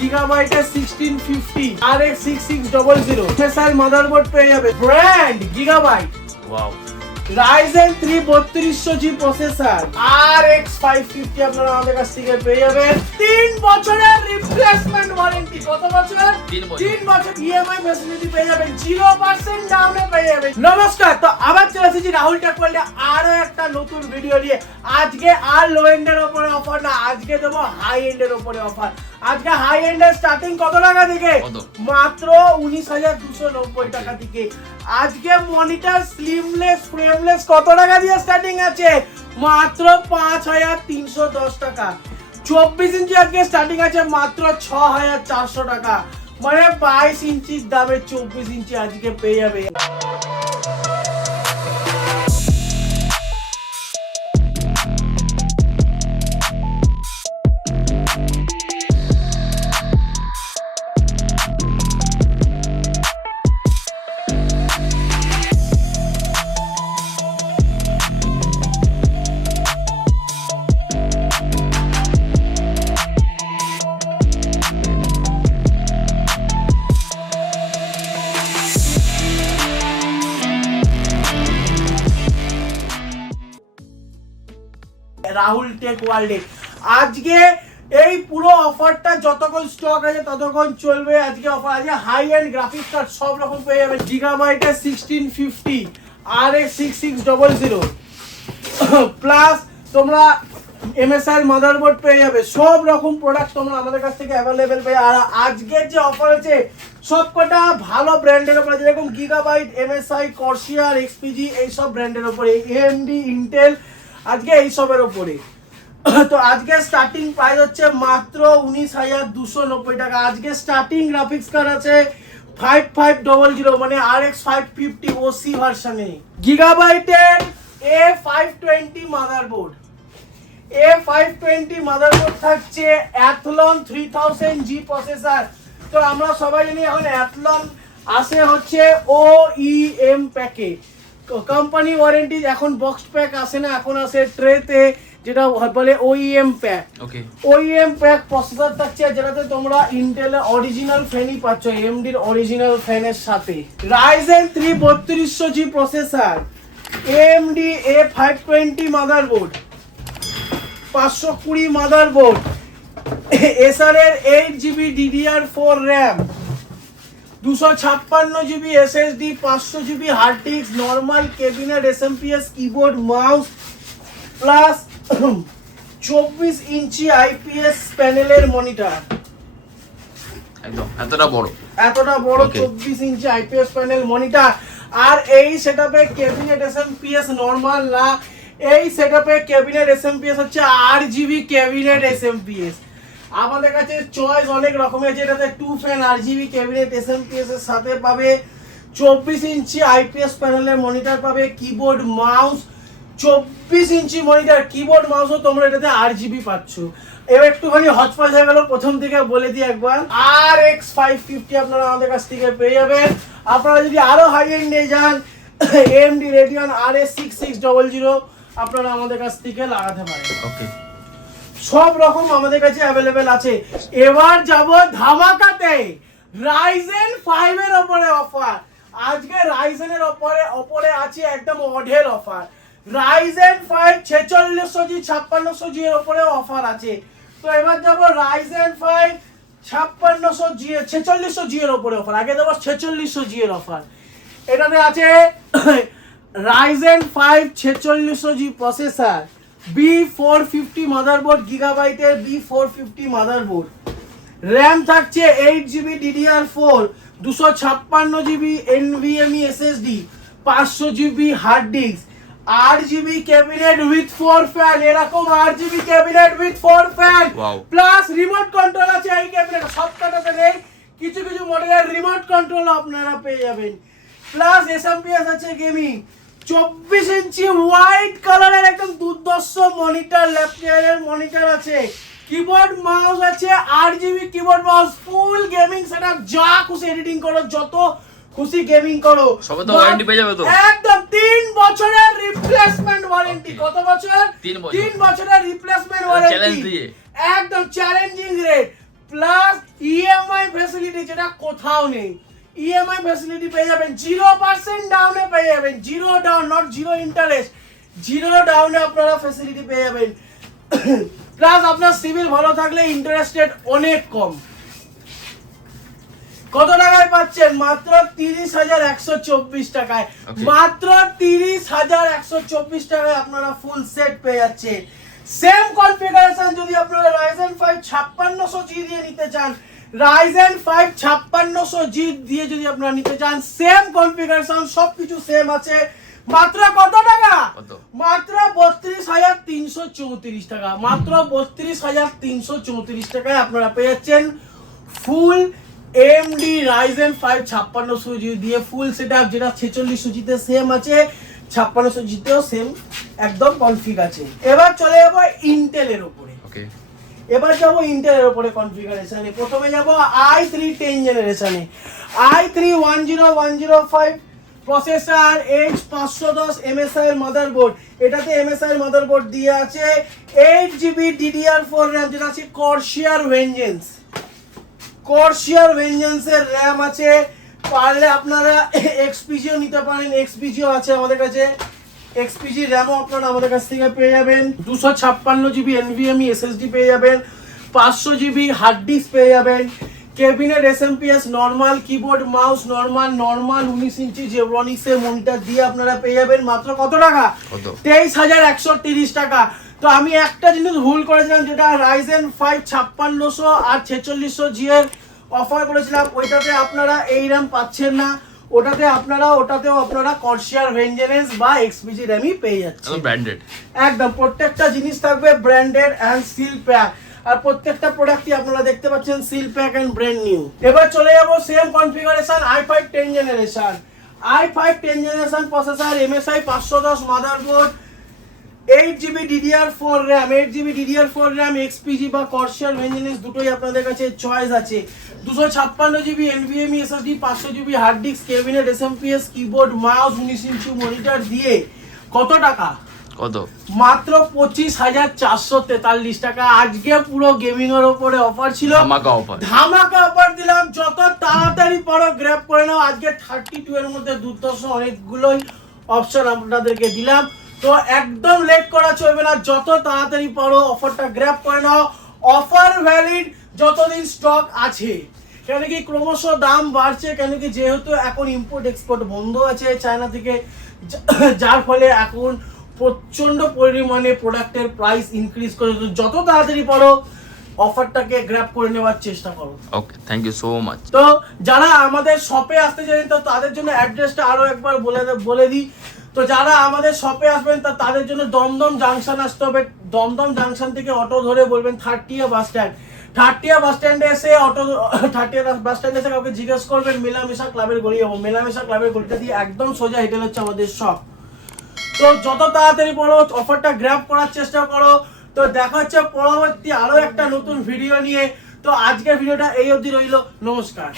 গিগাবাইটের 1650 RX 6600 special motherboard পেয়ে যাবে brand gigabyte. Wow. Ryzen 3 3200G processor RX 550 আপনারা আমাদের কাছ থেকে পেয়ে যাবেন 3 বছরের রিপ্লেসমেন্ট ওয়ারেন্টি। কত বছর? 3 বছর ইএমআই ফ্যাসিলিটি পেয়ে যাবেন, 0% ডাউনে পেয়ে যাবেন। নমস্কার, তো আবার চলে এসেছি রাহুল টেক ওয়ার্ল্ডে আরো একটা নতুন ভিডিও নিয়ে। আজকে আর লো এন্ডের উপরে অফার না, আজকে দেবো হাই এন্ডের উপরে অফার। আজকে হাই এন্ডের স্টার্টিং কত টাকা থেকে? মাত্র 19,290 টাকা থেকে। আজকে মনিটর স্লিমলেস ফ্রেমলেস কত টাকা দিয়ে স্টার্টিং আছে? মাত্র 5,310 টাকা। 24 ইঞ্চি আজকে স্টার্টিং আছে মাত্র 6,400 টাকা। মানে 22 ইঞ্চির দামে 24 ইঞ্চি আজকে পেয়ে যাবে। রাহুল টেক ওয়ার্ল্ডে আজকে এই পুরো অফারটা যতক্ষণ স্টক আছে ততক্ষণ চলবে। আজকে অফার আছে হাই এন্ড গ্রাফিক্স কার্ড সব রকম পেয়ে যাবে। গিগাবাইটের 1650 RX 6600 প্লাস তোমরা MSI মাদারবোর্ড পেয়ে যাবে। সব রকম প্রোডাক্ট তোমরা আমাদের কাছ থেকে অ্যাভেলেবেল পেয়ে। আর আজকের যে অফার আছে সবকটা ভালো ব্র্যান্ডের উপরে, যেরকম গিগাবাইট, MSI, কর্সিয়ার, XPG এইসব ব্র্যান্ডের উপরে, AMD, ইন্টেল, আজকে এইসবের উপরে। তো আজকে স্টার্টিং প্রাইস হচ্ছে মাত্র 19,290 টাকা। আজকে স্টার্টিং গ্রাফিক্স কার্ড আছে 5500 মানে RX 550 OC ভার্সনে। গিগাবাইটের A520 মাদারবোর্ড, A520 মাদারবোর্ড থাকছে অ্যাথলন 3000G প্রসেসর। তো আমরা সবাই জানি এখন অ্যাথলন আসে হচ্ছে OEM প্যাকে, কোম্পানি ওয়ারেন্টি। এখন বক্স প্যাক আসে না, এখন আসে ট্রেতে, যেটা বলে OEM প্যাক। ওকে, OEM প্যাক প্রসেসর থাকছে যেটাতে তোমরা ইন্টেলের অরিজিনাল ফ্যানই পাচ্ছ, AMD এর অরিজিনাল ফ্যানের সাথে। Ryzen 3 3200G processor, AMD A520 motherboard, 520 motherboard, Acer এর 8GB DDR4 RAM, 256GB SSD, 500GB hard disk, normal cabinet SMPS keyboard mouse plus 24 inch IPS প্যানেলের মনিটর। একদম এতটা বড় 24 ইঞ্চি IPS প্যানেল মনিটর। আর এই সেটআপে ক্যাবিনেট SMPS নরমাল না, এই সেটআপে ক্যাবিনেট SMPS হচ্ছে 8GB ক্যাবিনেট SMPS। আমাদের কাছে চয়েস অনেক রকমের, যেটাতে 2 ফ্যান RGB ক্যাবিনেট SMPS এর সাথে পাবে, 24 ইঞ্চি IPS প্যানেলের মনিটর পাবে, keyboard mouse 24 inch monitor, keyboard মাউসও তোমরা এটাতে RGB পাচ্ছ। এবার একটুখানি হটস্পট হয়ে গেল, প্রথম থেকে বলে দিই একবার, RX 550 আপনারা আমাদের কাছ থেকে পেয়ে যাবেন। আপনারা যদি আরো হাই এন্ড নিয়ে যান, AMD Radeon RS 6600 আপনারা আমাদের কাছ থেকে লাগাতে পারেন। ওকে, সব রকম আমাদের কাছে অ্যাভেলেবেল আছে। এবার যাব ধামাকাতে, Ryzen 5 এর উপরে অফার। আজকে Ryzen এর উপরে আছে একদম অঢেল অফার। Ryzen 5 4600G 5600G এর উপরে অফার আছে। তো এবার যাব Ryzen 5 5600G 4600G এর উপরে অফার। আগে দেব 4600G এর অফার। এটাতে আছে Ryzen 5 4600G processor, B450 motherboard, গিগাবাইটের B450 মাদারবোর্ড, র্যাম থাকছে 8GB DDR4, 256GB NVMe SSD, 500GB hard disk, 8GB cabinet with 4 fan. এরকম 8GB cabinet with 4 fan plus remote control আছে। এই ক্যাবিনেট সবকটাতে নেই, কিছু কিছু মডেলের রিমোট কন্ট্রোল আপনারা পেয়ে যাবেন। প্লাস SMPS আছে গেমিং, 24 ইঞ্চি হোয়াইট কালারের একদম দুর্ধর্ষ মনিটর, ল্যাপটপের মনিটর আছে, কিবোর্ড মাউস আছে, 8GB keyboard mouse, full gaming setup, যা খুশি এডিটিং করো, যত খুশি গেমিং করো, সবে তো ওয়ারেন্টি পেয়ে যাবে তো একদম 3 বছরের রিপ্লেসমেন্ট ওয়ারেন্টি। কত বছর? 3 বছরের রিপ্লেসমেন্ট ওয়ারেন্টি, একদম চ্যালেঞ্জিং রেট। প্লাস ফ্যাসিলিটি যেটা কোথাও নেই। ইএমআই ফ্যাসিলিটি পেয়ে যাবেন, 0% ডাউনে পেয়ে যাবেন, zero down, not zero interest, zero ডাউনে আপনারা ফ্যাসিলিটি পেয়ে যাবেন। প্লাস আপনার সিভিল ভালো থাকলে ইন্টারেস্ট রেট অনেক কম। কত টাকায় পাচ্ছেন? মাত্র 30,124 টাকায়। মাত্র 30,124 টাকায় আপনারা ফুল সেট পেয়ে যাচ্ছেন। সেম কনফিগারেশন যদি আপনারা Ryzen 5 5600G দিয়ে নিতে চান, Ryzen 5 5600G দিয়ে যদি আপনারা নিতে চান, সেম কনফিগারেশন, সবকিছু সেম আছে। মাত্র কত টাকা? মাত্র 32,334 টাকা। মাত্র 32,334 টাকায় আপনারা পেয়ে যাচ্ছেন ফুল AMD Ryzen 5 5600G দিয়ে ফুল সেটআপ, যেটা 4600G তে সেম আছে, 5600G তেও সেম একদম কনফিগ আছে। এবার চলে যাব ইন্টেলের উপরে। এবার যাব ইন্টেলের উপরে কনফিগারেশনে। প্রথমে যাব i3 10 জেনারেশনে। i3 10105 প্রসেসর, H510 MSI এর মাদারবোর্ড। এটাতে MSI এর মাদারবোর্ড দিয়ে আছে, 8GB DDR4 RAM, যেটা আছে Corsair Vengeance। Corsair Vengeance এর RAM আছে। পারলে আপনারা XPGও নিতে পারেন, XPGও আছে আমাদের কাছে। XPG RAM ও আপনারা আমাদের কাছ থেকে পেয়ে যাবেন। 256GB NVMe SSD পেয়ে যাবেন, 500GB হার্ড ডিস্ক পেয়ে যাবেন। Cabinet SMPS normal, keyboard mouse normal, 19 ইঞ্চি জেব্রনিক্স এর মনিটর দিয়ে আপনারা পেয়ে যাবেন মাত্র কত টাকা? 23,130 টাকা। তো আমি একটা জিনিস ভুল করেছিলাম, যেটা Ryzen 5 5600 আর 4600G এর অফার করেছিলাম, ওইটাতে আপনারা এই RAM পাচ্ছেন না। ওটাতেও আপনারা Corsair Vengeance বা XPG RAM-ই পেয়ে যাচ্ছেন। ব্র্যান্ডেড একদম প্রত্যেকটা জিনিস থাকবে ব্র্যান্ডেড এন্ড সিল প্যাক, আর প্রত্যেকটা প্রোডাক্টই আপনারা দেখতে পাচ্ছেন seal pack and brand new. এবার চলে যাব same configuration i5 10 generation. i5 10 generation processor, MSI 510 motherboard, 8GB DDR4 RAM, 8GB DDR4 RAM, XPG বা Corsair Vengeance দুটোই আপনাদের কাছে চয়েস আছে। 256GB NVMe SSD, 500GB hard disk, cabinet SMPS, keyboard mouse, 19 inch monitor দিয়ে কত টাকা? কত? মাত্র 25,443 টাকা। আজকে পুরো গেমিং এর উপরে অফার ছিল, ধামাকা অফার দিলাম। যত তাড়াতাড়ি পারো গ্র্যাব করে নাও। আজকে 32 এর মধ্যে দুর্দর্শ অনেকগুলোই অপশন আপনাদেরকে দিলাম, তো একদম লেট করা চলবে না। যত তাড়াতাড়ি পারো অফারটা গ্র্যাব করে নাও। অফার ভ্যালিড যতদিন স্টক আছে, কেন কি ক্রমশ দাম বাড়ছে, কেন কি যেহেতু এখন ইম্পোর্ট এক্সপোর্ট বন্ধ আছে চায়না থেকে, যার ফলে এখন প্রচন্ড পরিমাণে প্রোডাক্টের প্রাইস ইনক্রিজ করে। যত তাড়াতাড়ি পারো অফারটাকে গ্র্যাব করে নেওয়ার চেষ্টা করো। ওকে, থ্যাংক ইউ সো মাচ। তো যারা আমাদের শপে আসতে চান, তো তাদের জন্য অ্যাড্রেসটা আরো একবার বলে দিই। তো যারা আমাদের শপে আসবেন তাদের জন্য দমদম জাংশন আসতে হবে। দমদম জাংশন থেকে অটো ধরে বলবেন 30 বাস স্ট্যান্ড। 30 বাস স্ট্যান্ডে এসে বাস স্ট্যান্ডে এসে কাউকে জিজ্ঞেস করবেন মেলামেশা ক্লাবের গলি, এবং মেলামেশা ক্লাবের গলিটা দিয়ে একদম সোজা হেঁটে হচ্ছে আমাদের শপ। তো যত তাড়াতাড়ি পারো অফারটা গ্র্যাব করার চেষ্টা করো। তো দেখা হচ্ছে পরবর্তী আরো একটা নতুন ভিডিও নিয়ে। তো আজকের ভিডিওটা এই অবধি রইল। নমস্কার।